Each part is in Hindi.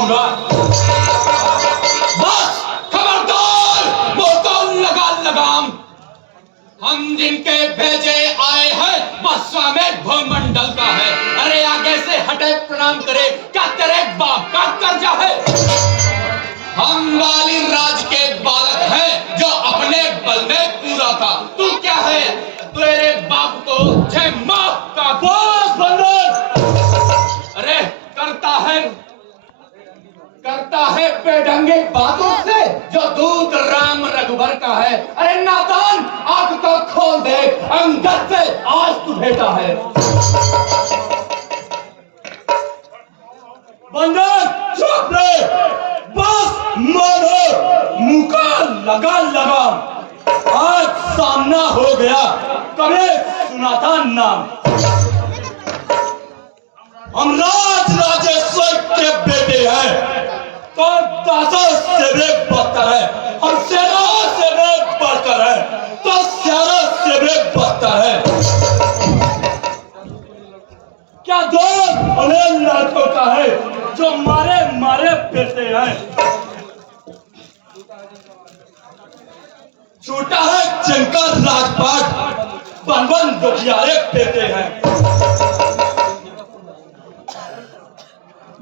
दिखाऊंगा। बस खबरदार, मुंह को लगा लगाम। हम जिनके भेजे आए हैं वह स्वामी भूमंडल का है। अरे आगे से हटे, प्रणाम करे, क्या तेरे बाप का कर्जा है? हम वाली राज के बालक हैं जो अपने बल में पूरा था। तू क्या है? तेरे बाप को छह माह का बोझ बंदर। अरे करता है बेढंगी बातों से जो दूत राम रघुबर का है। अरे नादान, आंख को खोल दे, अंगद से आज तू भेटा है। बंदर चुप रहे, बस मारो, मुका लगा आज सामना हो गया, कभी सुना था नाम। हम राजेश्वर के बेटे हैं तो दासों से भी बदतर है। हम शेरों से भी बढ़कर है तो शेरों से भी बदतर है। क्या दौर उन्हें लड़कों का है जो मारे फिरते हैं। छूटा है जिनका राजपाट, बन दुखियारे फिरते हैं।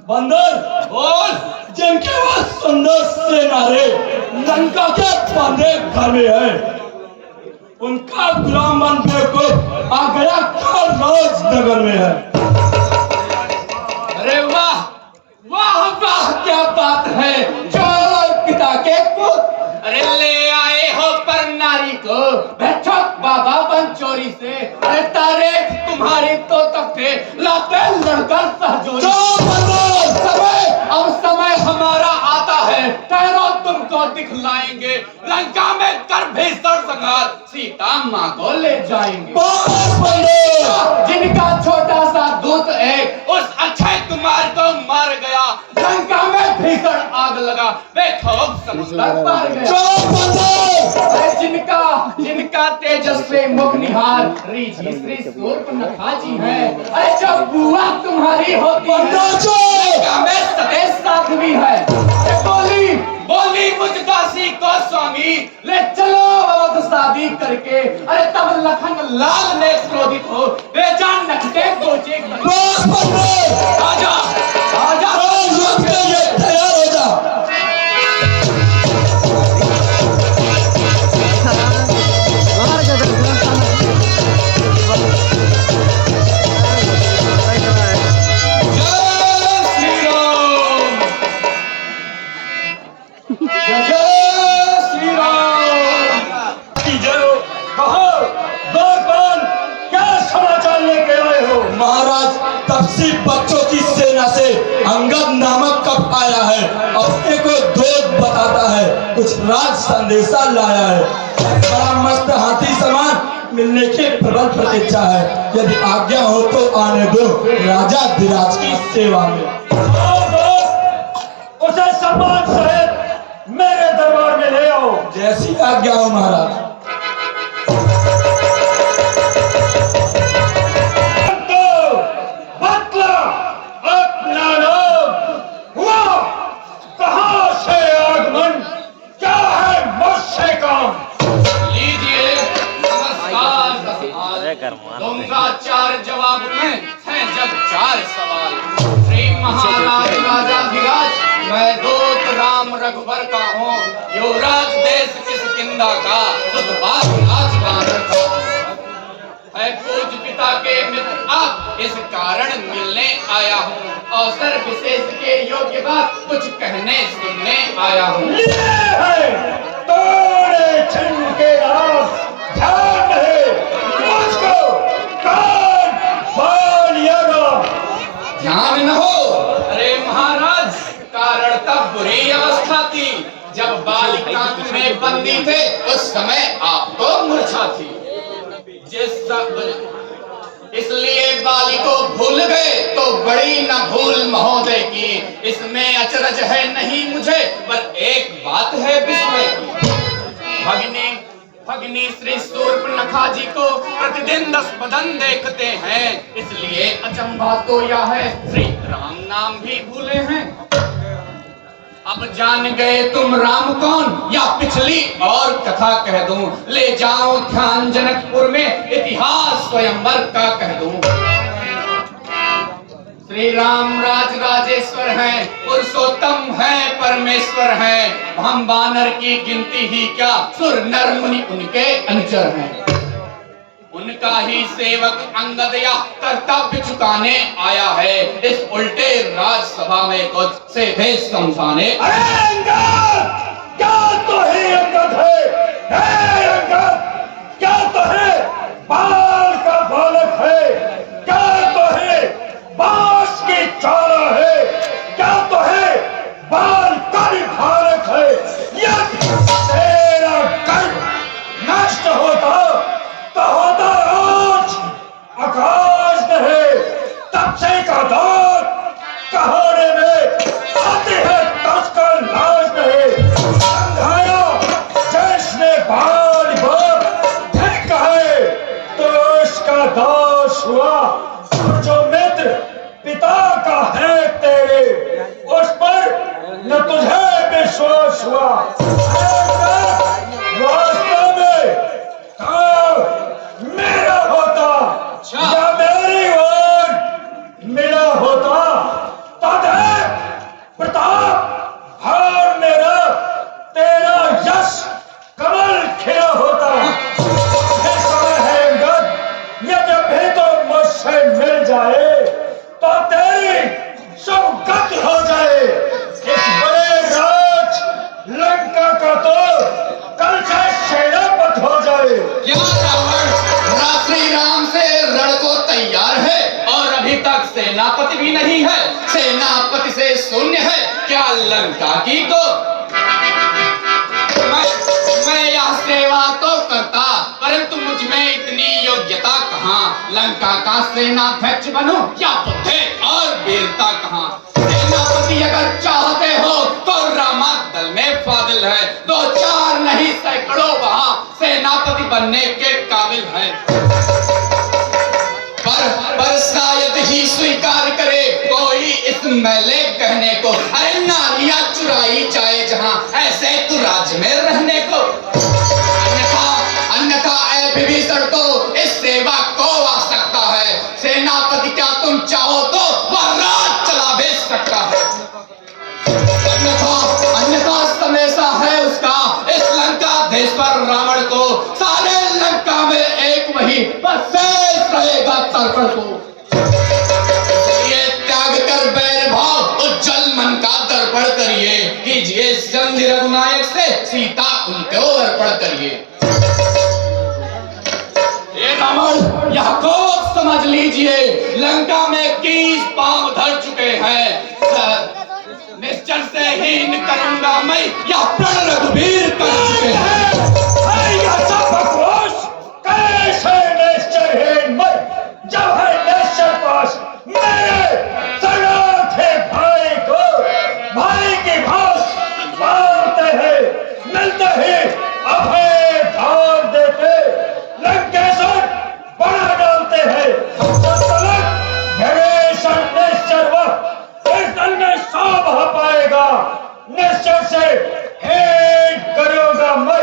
बंदर बोल, जिनके पास सुंदर से नारे लंका के बांधे घर में है, उनका गुलाम बनने को आ गया रोज नगर में है। अरे वाह वाह वाह, क्या बात है, जो पिता के पुत्र। अरे ले आए हो पर नारी को, बैठो बाबा बन चोरी से। अरे तारे तुम्हारी तो तक थे, लाते लड़कर सहजोरी। अब समय हमारा आता है, ठहरो तुमको दिखलाएंगे। लंका में कर भीषण संहार, सीता माँ को ले जाएंगे। जिनका छोटा सा दूत एक उस अक्षय कुमार को मार गया, लंका में भीषण आग लगा, वे क्षोभ समुद्र पार गया। जिनका तेजस्वी मुख निहार ऋषि श्री शूर्पणखा जी है। अरे जब बुआ तुम्हारी होती है सतेज साथ भी है। बोली मुझ दासी को स्वामी, ले चलो अवध शादी करके। अरे तब लखन लाल ने क्रोधित हो बेजान नखटे गोचे। आजा आजा, तैयार हो जा। बच्चों की सेना से अंगद नामक कब आया है, अपने को दूत बताता है, कुछ राज संदेशा लाया है। बड़ा मस्त हाथी समान मिलने की प्रबल प्रतीक्षा है। यदि आज्ञा हो तो आने दो राजा धीराज की सेवा में। उसे सम्मान सहित मेरे दरबार में ले आओ। जैसी आज्ञा हो महाराज। दूंगा चार जवाब में हैं जब चार सवाल। श्री महाराज राजा धीराज, मैं दूत राम रघुबर का हूँ, युवराज देश किष्किंधा का, राजगान है पूज पिता के मित्र आप, इस कारण मिलने आया हूँ। अवसर विशेष के योग्य बात कुछ कहने सुनने आया हूँ। ध्यान न हो। अरे महाराज, कारण तब बुरी अवस्था थी जब बालिकांत में बंदी थे, उस समय आप तो मूर्छा थी। इसलिए बाली को भूल गए तो बड़ी न भूल महोदय की। इसमें अचरज है नहीं मुझे, पर एक बात है विस्मय की। भगिनी श्री शूर्पणखा जी को प्रतिदिन 10 बदन देखते हैं, इसलिए अचंभा तो यह है श्री राम नाम भी भूले हैं। अब जान गए तुम राम कौन, या पिछली और कथा कह दूं? ले जाओ ध्यान जनकपुर में, इतिहास स्वयंवर का कह दूं। श्री राम राजेश्वर हैं, पुरुषोत्तम है, परमेश्वर हैं। हम वानर की गिनती ही क्या, सुर नर मुनि उनके अनुचर हैं। उनका ही सेवक अंगद या कर्तव्य चुकाने आया है, इस उल्टे राजसभा में कुछ सीधे समझाने। अरे अंगद, क्या तो है अंगद है अंगद, क्या तो है बाल का बालक है, क्या तो है बांस की चारा है, क्या तो है बाल का निखारक है। यदि तेरा कर्म नष्ट होता तो होता आज आकाश नहीं, तपसे का दाग कहाने में आते हैं तस्कर लाज नहीं। समझाया जिसने बाल बार ठीक है तो उसका दोष हुआ, जो मित्र पिता का है तेरे उस पर न तुझे विश्वास हुआ। वास्तव में मेरा होता या मेरी ओर मिला होता तो देख प्रताप हार मेरा, तेरा यश कमल खिला होता। ये समय है अंगद, यदि भी तो मुझसे मिल जाए तो तेरी सौगत हो जाए। इस बड़े राज लंका का तो कल से सेनापत हो जाए। क्या रावण श्री राम से रण को तैयार है और अभी तक सेनापति भी नहीं है? सेनापति से शून्य है क्या लंका की को? मैं यह सेवा तो करता, परंतु मुझ में इतनी योग्यता कहाँ? लंका का सेनाध्यक्ष बनूं या बुद्धि और वीरता कहाँ? सेनापति अगर चाहते हो तो रामा दल में फादिल है, 2-4 नहीं सैकड़ों वहां सेनापति बनने के काबिल है। पर शायद ही स्वीकार करे कोई इस मैले कहने को। अरे नारियां चुराई जाए जहां, ऐसे तू राज्य में रहने को। अन्यथा विभीषण तो इस सेवा को आ सकता है। सेनापति क्या तुम चाहो तो वह राज चला भेज सकता है। अन्यथा समय है उसका इस लंका देश पर रावण को। सारे लंका में एक वही बस शेष रहेगा तर्पण को। ये त्याग कर बैर भाव उज्जवल मन का दर्पण करिए, कीजिए संधि रघुनायक से सीता उनको अर्पण करिए। रावण यह को समझ लीजिए, लंका में 21 पांव धर चुके हैं। निश्चर से हीन करूंगा मैं, या प्रण रघुवीर कर चुके हैं। बकवास कैसे निश्चर है मैं, जब है निश्चर पास मेरे शरणार्थी भाई को भाई की भाष मारते हैं, मिलते ही अभय धाम देते लंकेश्वर बना डालते हैं। जब तक विभीषण निश्चर वह इस दल में सौ बहा पाएगा, निश्चय से हेट करूंगा मैं,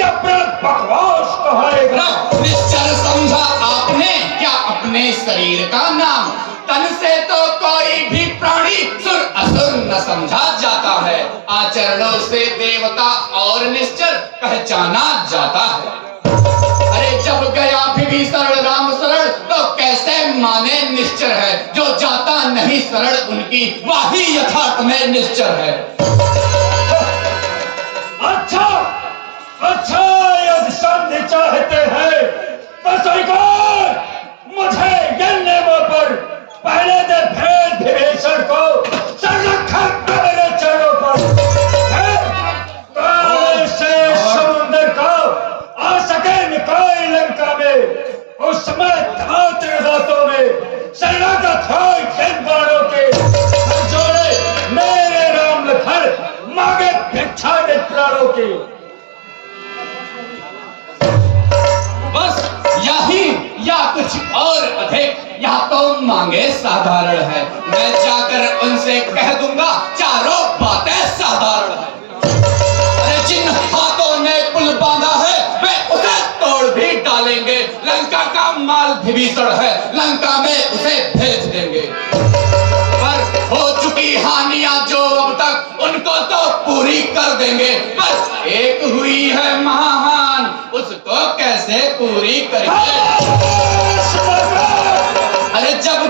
या फिर बकवास कहेगा। निश्चर समझा आपने क्या अपने शरीर का नाम? तन से तो कोई भी प्राणी सुर असुर न समझा जाता है, आचरणों से देवता और निश्चर पहचाना जाता है। अरे जब गया विभीषण राम शरण तो कैसे माने निश्चर है, जो जाता नहीं शरण उनकी वही यथार्थ में निश्चर है। अच्छा यदि संधि चाहते हैं तो स्वीकार, मुझे गिनने पर पहले दे भेद विभीषण को संरक्षण मेरे चरणों पर। से समुद्र का आ सके निकाय लंका में, उस समय दांतों में शरणागत हो जिन बाणों के जोड़े मेरे राम लखन मांगे भिक्षा के प्राणों की। बस यही या कुछ और अधिक, या तो मांगे साधारण है। मैं जाकर उनसे कह दूंगा चारों बातें साधारण। विभीषण है, लंका में उसे भेज देंगे। पर हो चुकी हानियां जो अब तक, उनको तो पूरी कर देंगे। पर एक हुई है महान, उसको कैसे पूरी करेंगे? अरे जब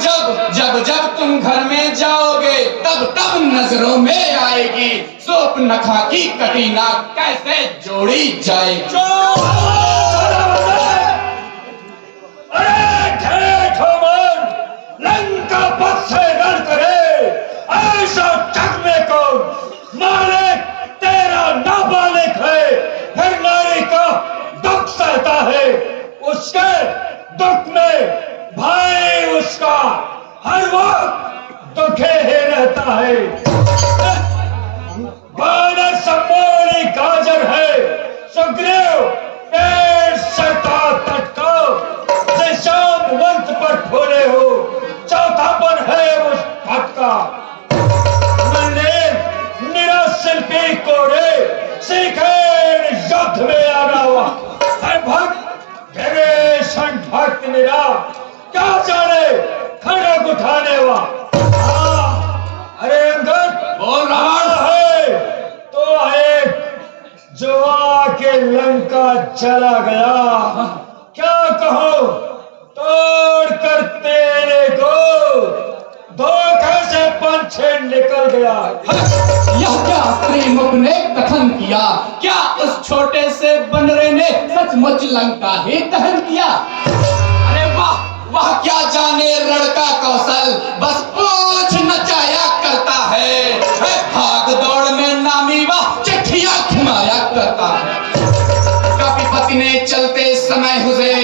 जब तुम घर में जाओगे, तब तब नजरों में आएगी सूर्पनखा की कटीना कैसे जोड़ी जाएगी। अरे ठेठ हो मन, लंका पथ से रण करे, ऐसा जगने को मालिक तेरा नाबालिग है। फिर नारी का दुख सहता है, उसके दुख में भाई उसका हर वक्त दुखे ही रहता है। बानर समोरी गाजर है, सुग्रीव पेड़ सटा तटको से शाम वंत पर फूले हो, चौथापन है उस भटका। निरा शिल्पी कोड़े सीखे युद्ध में आना हुआ है भक्त विभीषण भक्त निरा, क्या जाने खड़ग उठाने हुआ। अरे अंगद बोल रावण है तो एक जो आके लंका चला गया, क्या कहो तोड़ कर तेरे को धोखे से पंछी निकल गया। यह क्या त्रिमुख ने कथन किया? क्या उस छोटे से बंदरे ने सचमुच लंका ही दहन किया? अरे वाह वाह, क्या जाने रण का कौशल, बस पूछ नचाया करता है। भाग दौड़ में नामी वह चिट्ठियां घुमाया करता है। कपिपति ने चलते समय उसे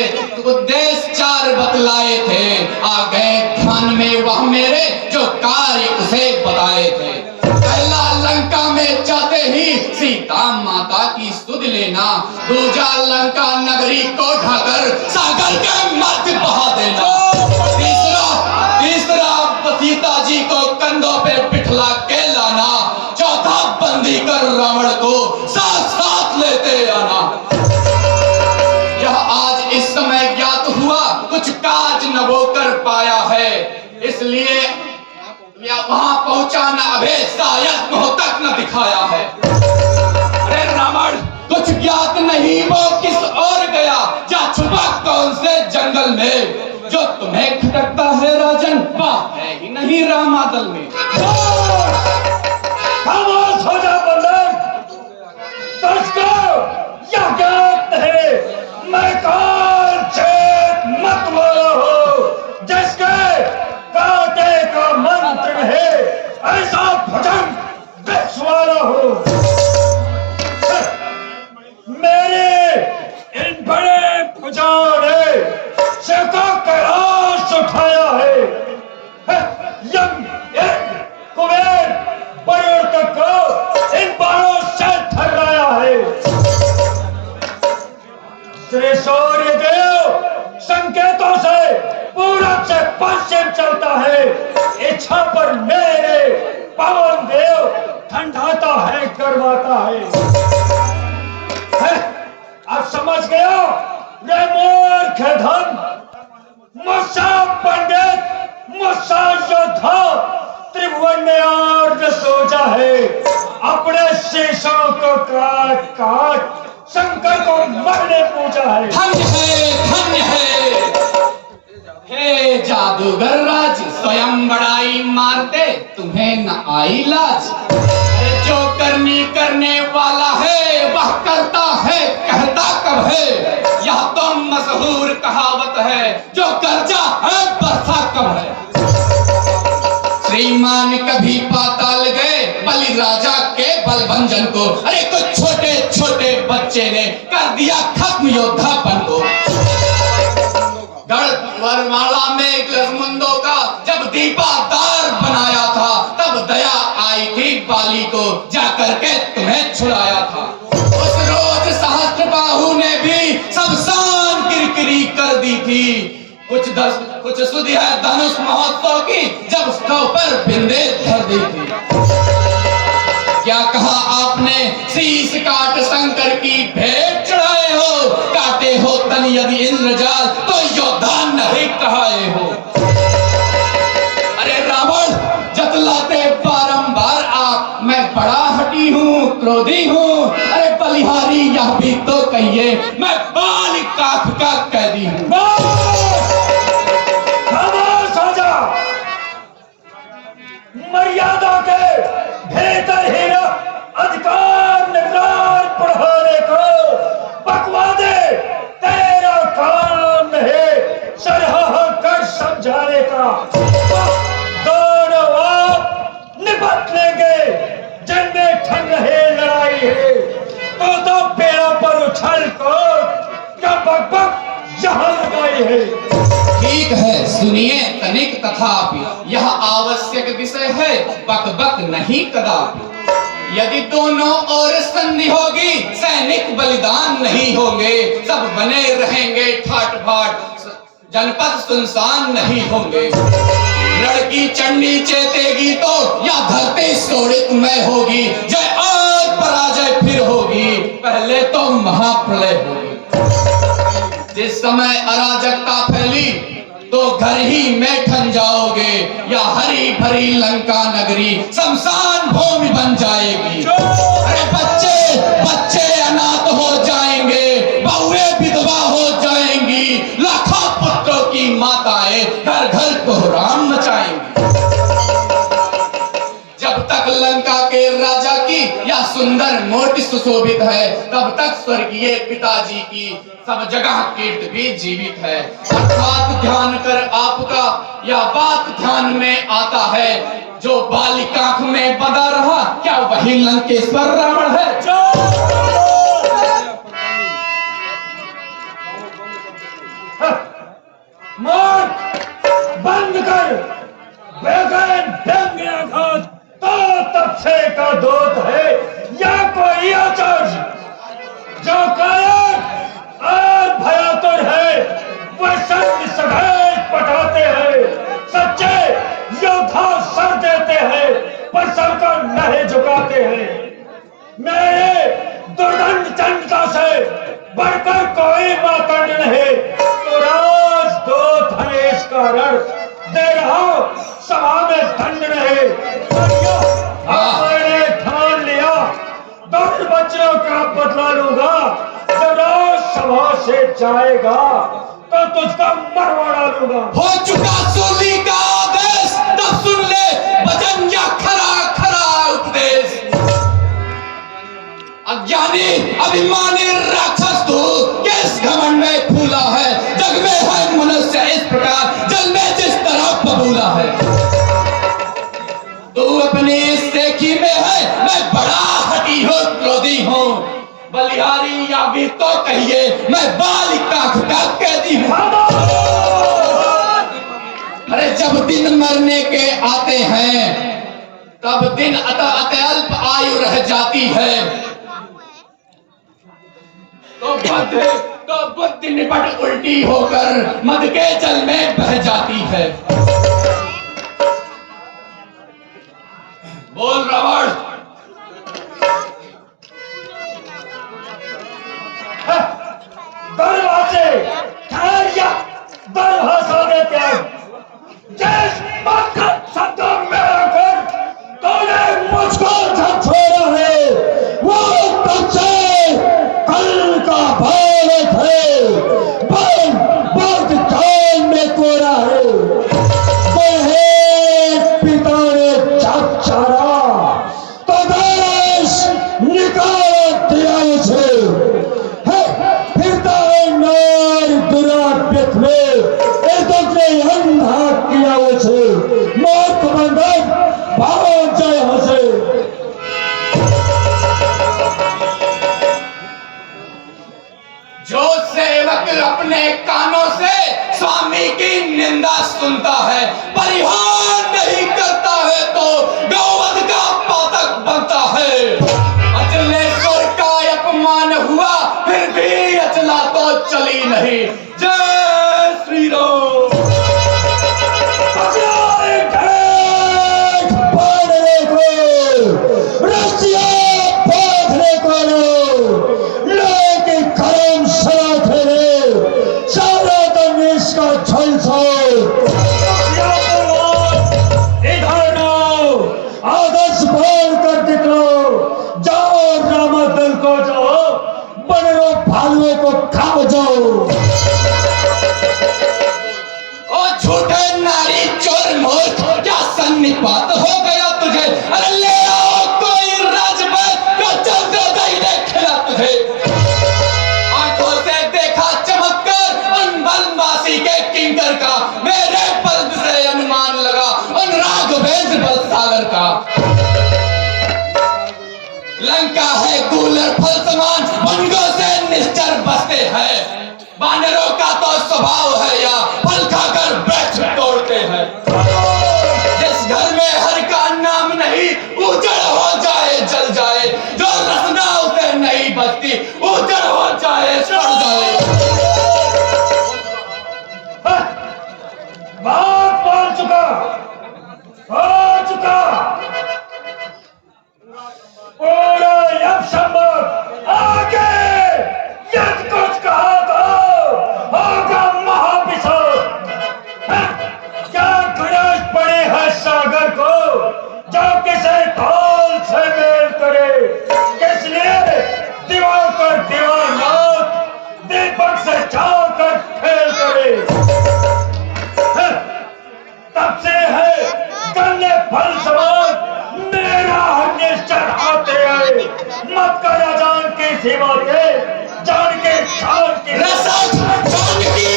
उद्देश्य चार बतलाए थे, आ गए ध्यान में वह मेरे जो कार्य उसे बताए थे। पहला लंका में जाते ही सीता माता की सुध लेना, दूजा लंका नगरी को ढाकर सागर के मध्य बहा देना, तीसरा सीता जी को कंधों पे बिठला के लाना, चौथा बंदी कर रावण को साथ साथ लेते आना। यह आज इस समय ज्ञात हुआ, कुछ काज न वो कर पाया है, इसलिए वहां पहुंचाना अभी शायद मुंह तक न दिखाया है। अरे रावण कुछ ज्ञात नहीं वो किस ओर गया, जा छुपा कौन से जंगल में, जो तुम्हें खटकता है राजन, बात है ही नहीं रामादल में। खामोश हो जा बंदर, तुझको यह ज्ञात है मैं कौन चेत मत वाला हूँ, जिसके कांटे का मंत्र है ऐसा भुजंग विष वाला हूँ। मेरे इन बड़े भुजाओं ने शिव को कैलाश उठाया है। यम कुबेर पर्यटक को इन बाणों से थर्राया है। श्री सूर्य देव संकेतों से पूरब से पश्चिम चलता है, इच्छा पर मेरे पवन देव ठंडाता है करवाता है। अब समझ गया रे मूर्ख धन, मुझसा पंडित मुझसा योद्धा, त्रिभुवन ने और सोचा है, अपने शीशों को काट काट शंकर को मरने पूजा है। धन्य है हे जादूगर राज, स्वयं बड़ाई मारते तुम्हें न आई लाज। जो करने वाला है वह करता है, कहता कब है, यह तो मशहूर कहावत है, जो कर्जा है बरसा कब है। श्रीमान कभी पाताल गए बलि राजा के बलभंजन को, अरे कुछ छोटे छोटे बच्चे ने कर दिया खत्म योद्धापन को। गढ़वाला में गजमुंदों का जब दीपादार बनाया था, तब दया आई थी बाली को, जाकर के तुम्हें छुड़ाया था। उस रोज सहस्त्रबाहु ने भी सब शान किरकिरी कर दी थी, कुछ सुधी है धनुष महोत्सव की, जब स्थल पर बिंदे धर दी थी। क्या कहा आपने शीश काट शंकर की भेंट चढ़ाए हो, काटे हो तन यदि इंद्रजाल तो योद्धा नहीं कहाए हो। अरे रावण जतलाते बारंबार आप, मैं बड़ा हठी हूँ, क्रोधी हूँ। अरे बलिहारी यह भी तो कहिए, मैं बाल काख का कैदी हूँ। खामोश हो जा। मर्यादा के भीतर ही अधिकार निकाल पढ़ाने को बकवा दे, तेरा काम है सरहा कर समझाने का। दोनों आप निपट लेंगे, जिनमें ठन रहे लड़ाई है तो पेड़ा पर उछल को क्या बक यहाँ लगाई है। ठीक है, सुनिए तनिक तथापि यह आवश्यक विषय है, बक बक नहीं कदापि। यदि दोनों ओर संधि होगी, सैनिक बलिदान नहीं होंगे, सब बने रहेंगे ठाट बाट, जनपद सुनसान नहीं होंगे। लड़की चंडी चेतेगी तो या धरती शोणित में होगी, जय और पराजय फिर होगी, पहले तो महाप्रलय होगी। जिस समय अराजकता फैली तो घर ही में ठन जाओगे, या हरी भरी लंका नगरी शमशान भूमि बन जाएगी। अरे बच्चे बच्चे अनाथ हो जाएंगे, बहुएं विधवा हो जाएंगी, लाखों पुत्रों की माताएं घर घर कोहराम मचाएंगी। जब तक लंका के राजा की या सुंदर मूर्ति सुशोभित है, तब तक स्वर्गीय पिताजी की सब जगह कीर्ति भी जीवित है। अर्थात ध्यान कर आपका यह बात ध्यान में आता है, जो बालिका में बंधा रहा, क्या वही लंकेश्वर रावण है? मूर्ख, बंद कर। बेगैन व्यंग्य घात तो तब से का दूत है या कोई आचार्य, जो कायक और भयातुर है, वह संग सदैव पटाते हैं। सच्चे योद्धा सर देते हैं पर सर को नहीं झुकाते हैं। मेरे दुर्दंड चंद्रता से बढ़कर कोई मातंड नहीं, तो राजदूत धनेश का रण दे रहा सभा में दंड नहीं। मैंने ठान लिया, दोनों बच्चों का बदला लूंगा। जब राज सभा से जाएगा तो तुझका मरवा डालूंगा। हो चुका सूली का आदेश, तब सुन ले वचन या खरा खरा उपदेश। अज्ञानी अभिमानी राक्षस तू, किस घमंड में फूला है, जग में है मनुष्य इस प्रकार, जल में जिस तरह बबूला है। तू अपनी इस सेखी में है, मैं बड़ा हठी हूँ, क्रोधी हूँ। बलिहारी या भी तो कहिए, मैं बालिका का कैदी हूँ। अरे जब दिन मरने के आते हैं, तब दिन अत्यल्प आयु रह जाती है, तो बुद्धि निपट उल्टी होकर मद के जल में बह जाती है। बोल रावण। दरवाजे दरवाजा देते हैं, जिस मकसद शब्दों में आकर तूने मुझको झकझोरा है, वो बच्चे कल का बालक है, बहुत जान में कोरा है। पिता ने चाक चारा तो देश निकाल दिया उसे, फिरता है नार दुराट में अंधा किया उसे, मौत बंधन भाग जाए हंसे। जो सेवक अपने कानों से स्वामी की निंदा सुनता है, परिहार नहीं करता है, तो गौवध का पातक बनता है। अचलेश्वर का अपमान हुआ, फिर भी अचला तो चली नहीं। जय श्री राम। छल छल लंका है कूलर फल समान, बनगों से निश्चर बसते हैं। बानरों का तो स्वभाव है या फल खाकर वृक्ष तोड़ते हैं। जिस घर में हर का नाम नहीं, उजड़ हो जाए जल जाए। जो रसना उसे नहीं बचती, उजड़ हो जाए सड़ जाए। बात बोल चुका, हो चुका। पूरा यज्ञ संभव आगे यदि कुछ कहा तो होगा महाभिषेक। क्या गरज पड़े है सागर को जो किसे ढोल से मेल करे। किस लिए दीवार पर दीवार नाथ दीपक से जाकर खेल करे। तब से है गन्ने फल समान मेरा निश्चर आते आए। मत करा जान की सीमा के जान के जान की रसद जान की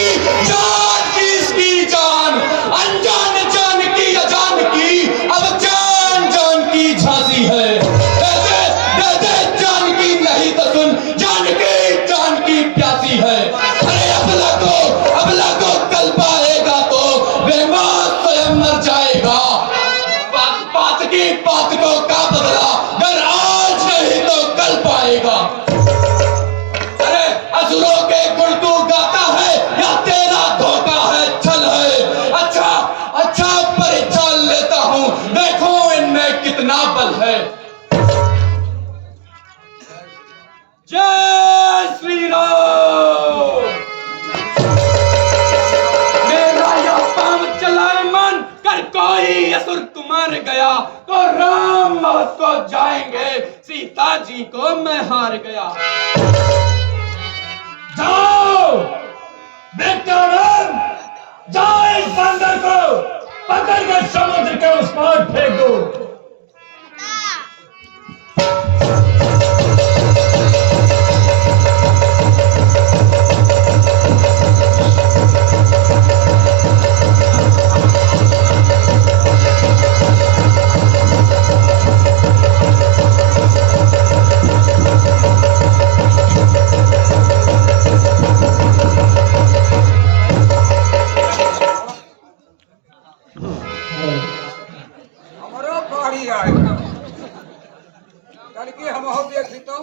इसकी जान, अनजान जान की अजान की, अब जान जान की झांसी है। दे दे जान की, नहीं तो सुन जान की प्यासी है। अरे अबला को कल पाएगा तो बेमौत स्वयं मर जाएगा। बात की बात को का बदला, अगर आज नहीं तो कल पाएगा। अरे असुरों के गुण तू गाता है या तेरा धोखा है, छल है। अच्छा परीक्षा लेता हूं, देखो इनमें कितना बल है। जय श्री राम। मेरा यह पांव चलाए मन कर कोई असुर तुम्हारे गया तो राम मौत को जाएंगे, सीता जी को मैं हार गया। जाओ विक्रम, जाओ इस बंदर को पकड़ कर समुद्र के उस पार फेंक दो। हमारा बाड़ी आएगा करके हम हो देख तो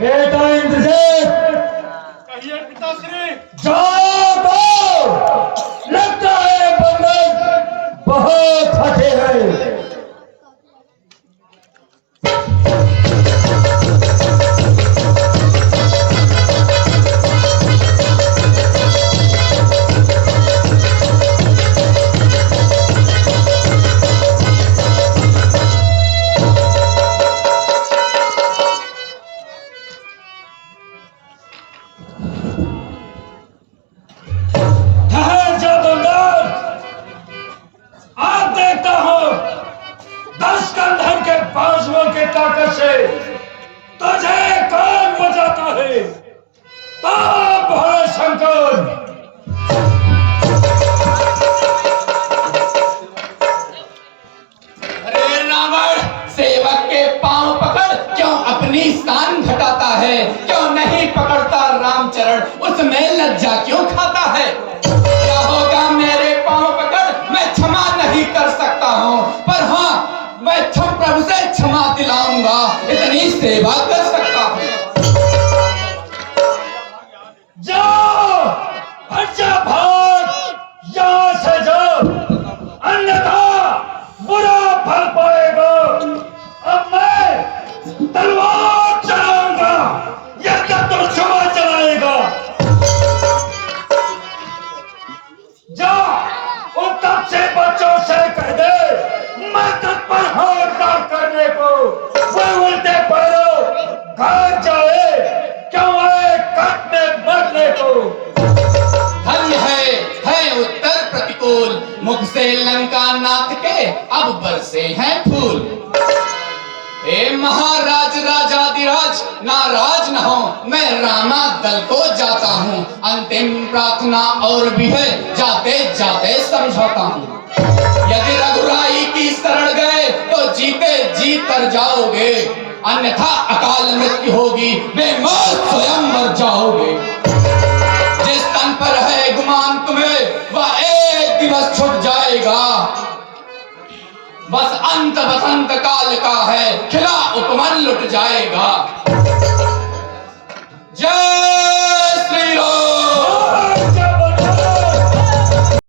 बेटा इंद्रजीत, कहिए पिताश्री। जाओ तो लगता है बंदर बहुत हटे हैं। ठहर जा बंदर, आज देखता हूं 10 कंधर के बाजुओं की ताकत से तुझे कौन बचाता है। तब भोले शंकर। अरे रावण, सेवक के पांव पकड़ क्यों अपनी शान घटाता है। क्यों नहीं पकड़ता रामचरण, उसमें लज्जा क्यों खाता है। क्या होगा मेरे पांव पकड़, मैं क्षमा नहीं कर सकता हूँ, पर हाँ मैं प्रभु से क्षमा दिलाऊंगा, इतनी सेवा कर सकता हूँ। जाओ, अच्छा भाग यहां से जाओ, अन्यथा बुरा फल पाएगा। अब मैं तलवार चलाऊंगा, यह तो क्षमा चलाएगा। जा उन तब से बच्चों से कह दे मैं तत्पर हूं उद्धार करने को। के अब बरसे हैं फूल। हे महाराज राजाधिराज, नाराज न हो, मैं रामा दल को जाता हूँ। अंतिम प्रार्थना और भी है, जाते जाते समझाता हूँ। यदि रघुराई की शरण गए तो जीते जी तर जाओगे, अन्यथा अकाल मृत्यु होगी, बेमौत स्वयं मर जाओगे। जिस तन पर है गुमान तुम्हें वह एक दिवस छुट जाएगा, बस अंत बसंत काल का है, खिला उपमन लुट जाएगा। जय